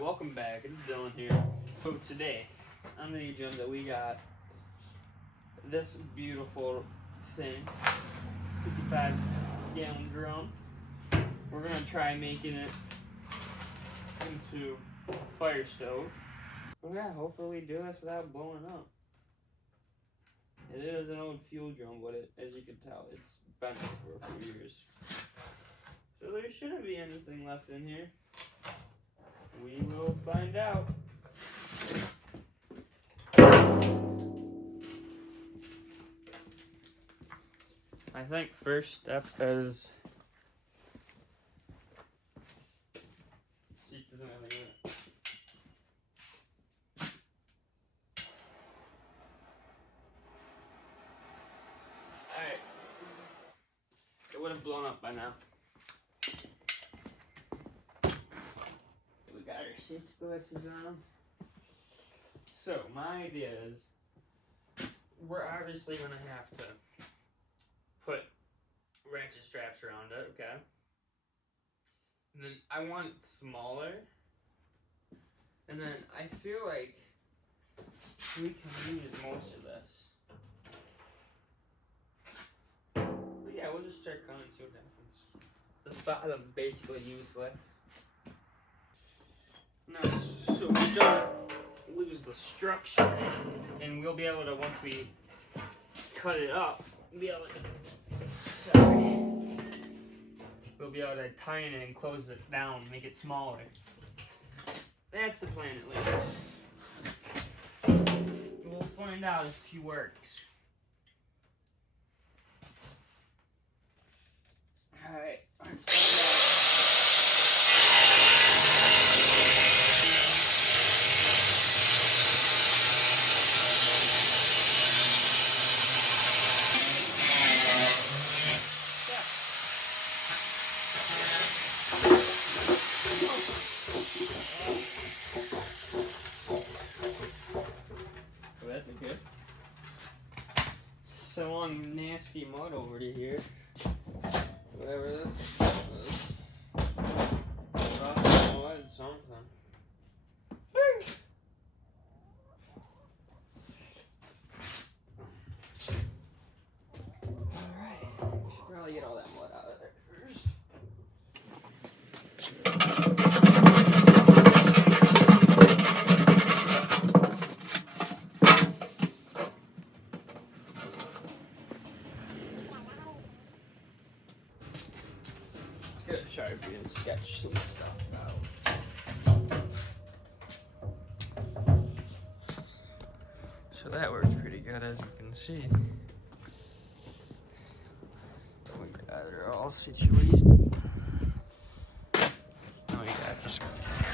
Alright, welcome back. It's Dylan here. So today, on the agenda, we got this beautiful thing, 55-gallon drum. We're going to try making it into a fire stove. Well, yeah, hopefully we do this without blowing up. It is an old fuel drum, but as you can tell, it's been for a few years. So there shouldn't be anything left in here. We will find out. I think first step is see if there's anything in it. Alright. It would have blown up by now. We got our safety glasses on. So my idea is we're obviously gonna have to put ratchet straps around it, okay? And then I want it smaller. And then I feel like we can use most of this. But yeah, we'll just start cutting and see what happens. This bottom's basically useless. No, so we don't lose the structure, and we'll be able to, once we cut it up, we'll be able to tighten it and close it down, make it smaller. That's the plan, at least. We'll find out if he works. Alright, let's find out. So long nasty mud over to here. Whatever that is. Lost some mud, something. Alright. Should probably get all that mud out of there first. Get a Sharpie and sketch some stuff out. So that works pretty good, as you can see. We got it all situated. Now we gotta just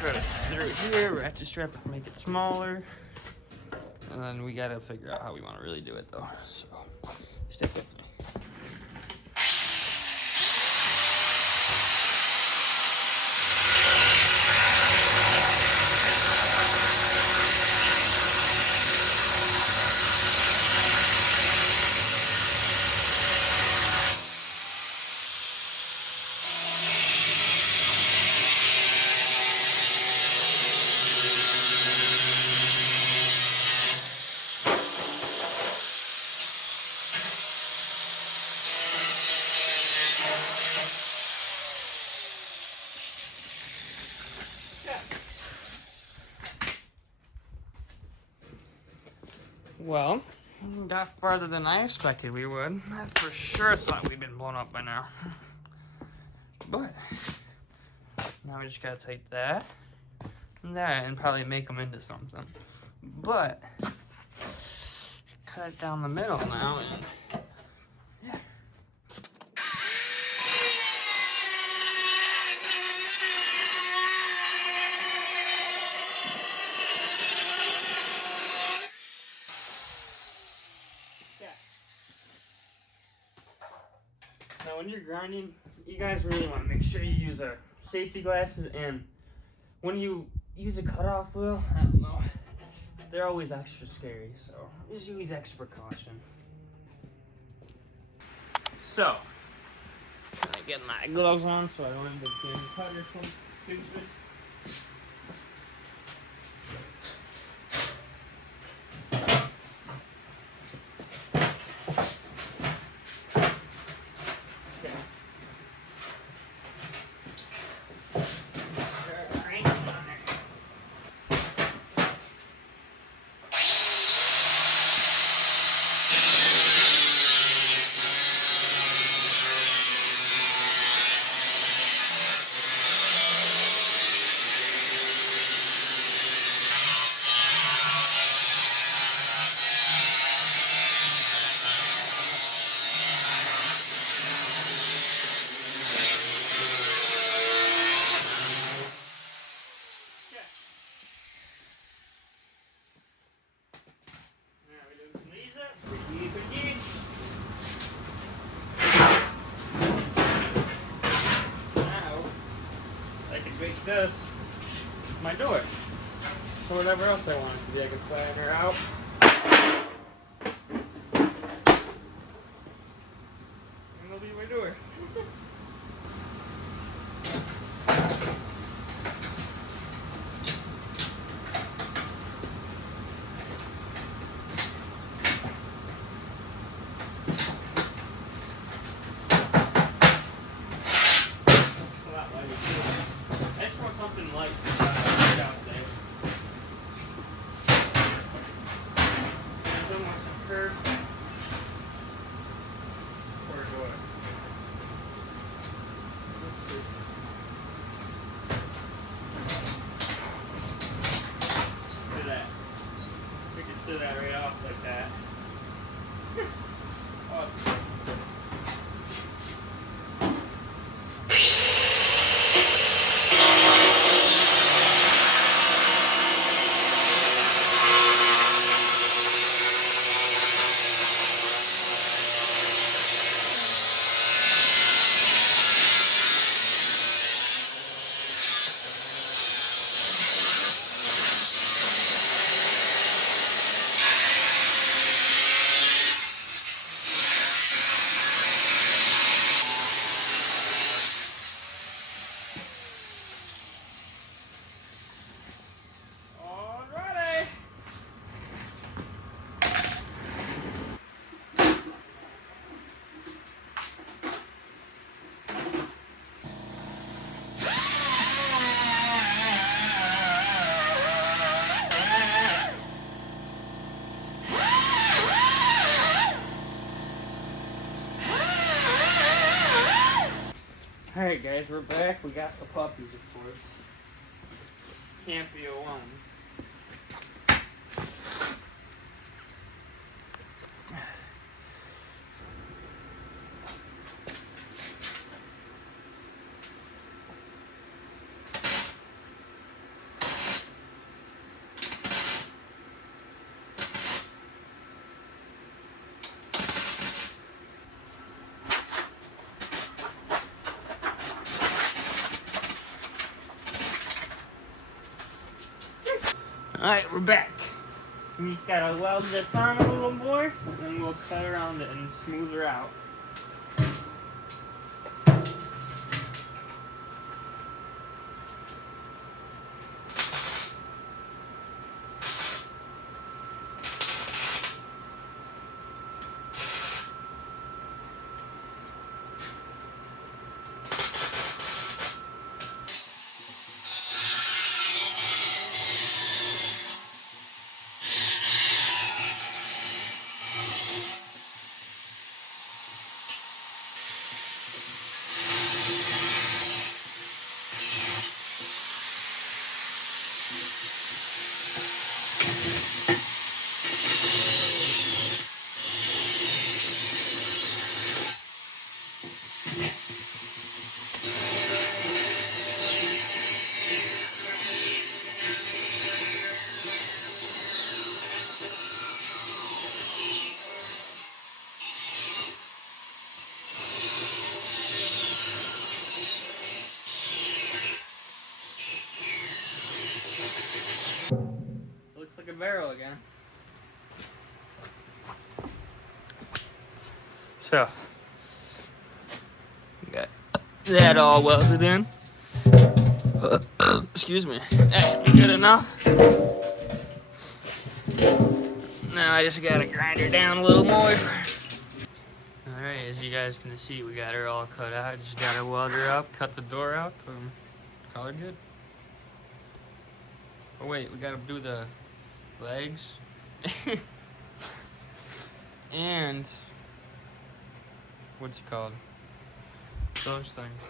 cut it through here, ratchet strap it to make it smaller. And then we gotta figure out how we want to really do it though. So stick with me. Well, got farther than I expected we would. I for sure thought we'd been blown up by now. But now we just gotta take that and that and probably make them into something. But cut it down the middle now and yeah. Now when you're grinding, you guys really want to make sure you use safety glasses, and when you use a cutoff wheel, I don't know, they're always extra scary, so just use extra precaution. So, I get my gloves on so I don't end up getting cut or something stupid. this my door. So whatever else I want it to be, I can flatten her out. And it'll be my door. It's a lot lighter too. I just want something light outside. It's almost a curve. Or a door. Let's see. Look at that. We can sit that right off like that. Awesome. Alrighty. Alright guys, we're back. We got the puppies, of course. Can't be alone. Alright, we're back. We just gotta weld this on a little more, and then we'll cut around it and smooth her out. Looks like a barrel again. So, got that all welded in. Excuse me. That should be good enough. Now I just gotta grind her down a little more. Alright, as you guys can see, we got her all cut out. Just gotta weld her up, cut the door out, and call her good. Oh wait, we gotta do the legs. And what's it called? Those things.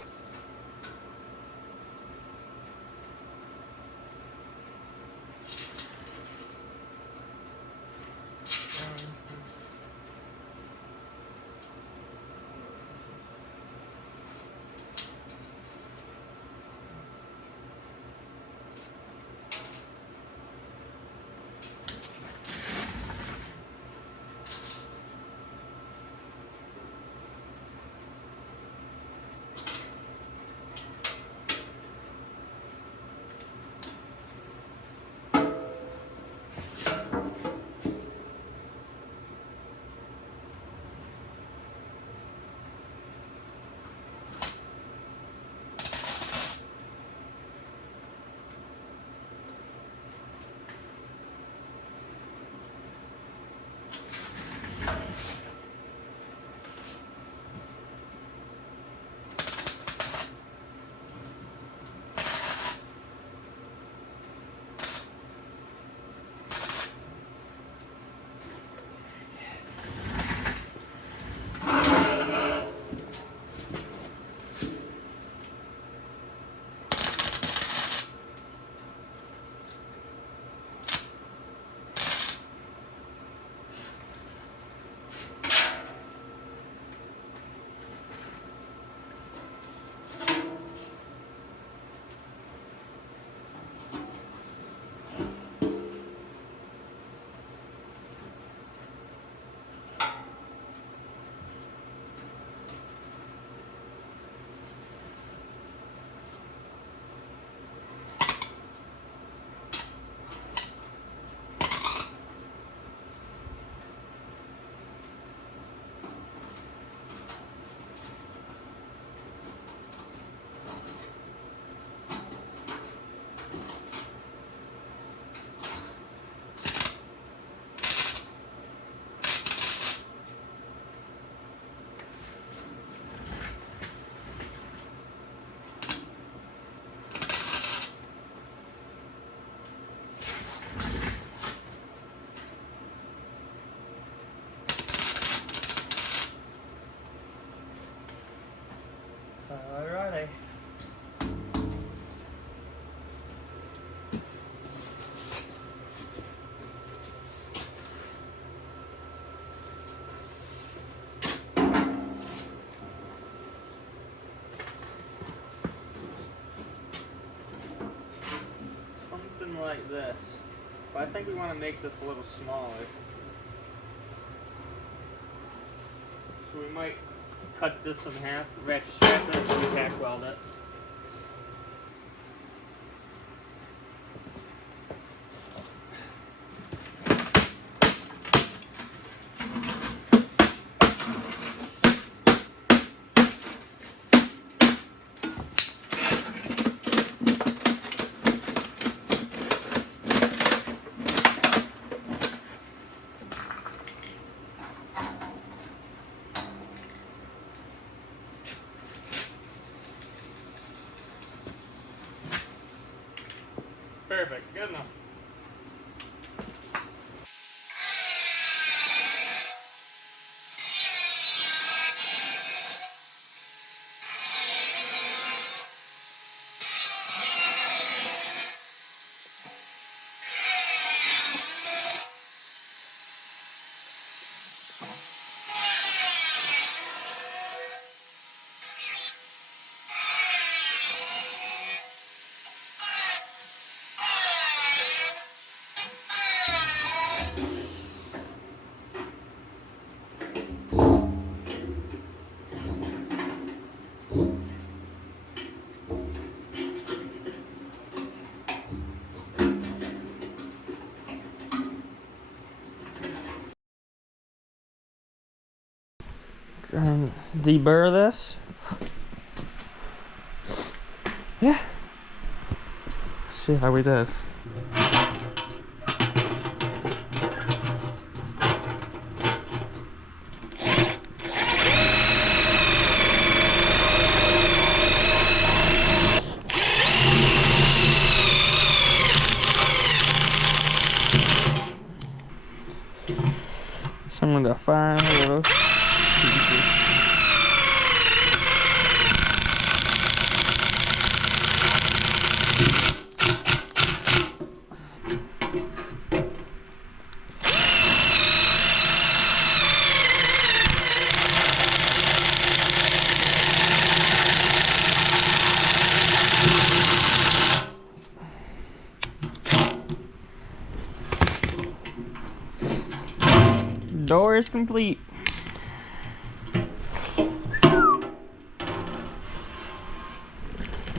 Alrighty. Something like this. But I think we want to make this a little smaller. So we might cut this in half, ratchet strap it, and tack weld it. Perfect, good enough. Deburr this. Yeah. Let's see how we did. Some of the fine little pieces. Door is complete.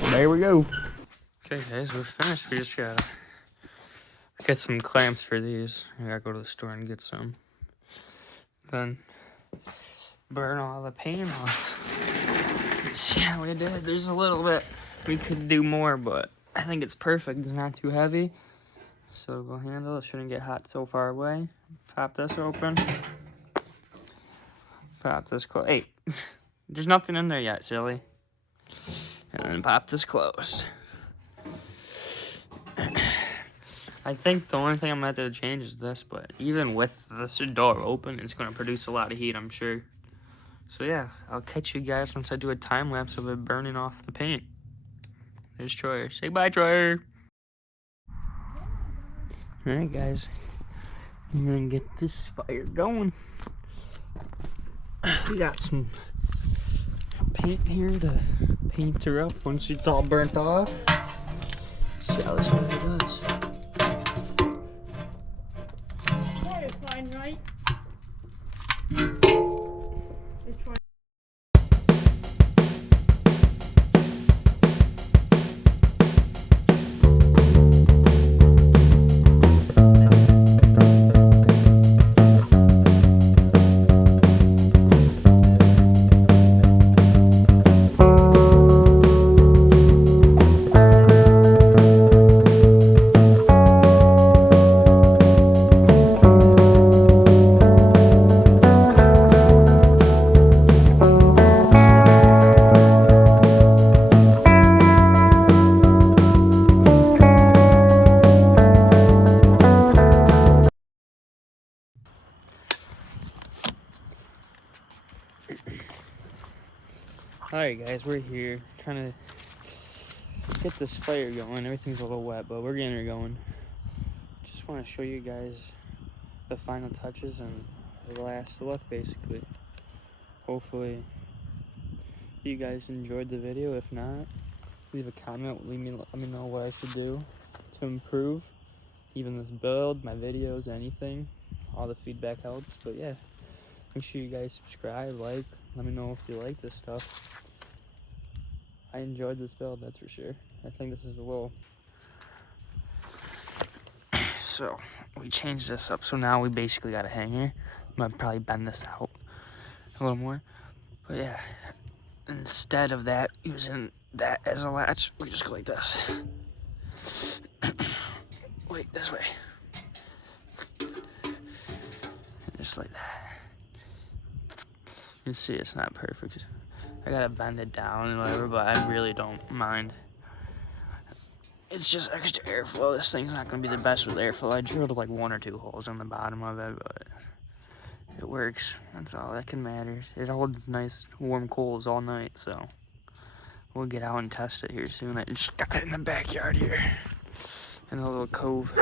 There we go. Okay guys, we're finished. We just gotta get some clamps for these. I gotta go to the store and get some. Then burn all the paint off. See how we did. There's a little bit we could do more, but I think it's perfect. It's not too heavy. So we'll handle it. Shouldn't get hot so far away. Pop this open. Pop this closed. Hey, there's nothing in there yet, silly. And then pop this closed. I think the only thing I'm going to have to change is this, but even with this door open, it's going to produce a lot of heat, I'm sure. So yeah, I'll catch you guys once I do a time lapse of it burning off the paint. There's Troyer. Say bye, Troyer. Alright guys, I'm gonna get this fire going. We got some paint here to paint her up once it's all burnt off. See how this one does. That is fine, right? It's fine. Alright guys, we're here trying to get this fire going. Everything's a little wet, but we're getting it going. Just want to show you guys the final touches and the last look, basically. Hopefully you guys enjoyed the video. If not, leave a comment, let me know what I should do to improve. Even this build, my videos, anything. All the feedback helps. But yeah, make sure you guys subscribe, like, let me know if you like this stuff. I enjoyed this build, that's for sure. I think this is a little... So, we changed this up. So now we basically got a hanger. I'm gonna probably bend this out a little more. But yeah, instead of that, using that as a latch, we just go like this. Wait, this way. Just like that. You can see it's not perfect. I gotta bend it down and whatever, but I really don't mind. It's just extra airflow. This thing's not gonna be the best with airflow. I drilled like 1 or 2 holes on the bottom of it, but it works. That's all that can matter. It holds nice warm coals all night, so we'll get out and test it here soon. I just got it in the backyard here in a little cove.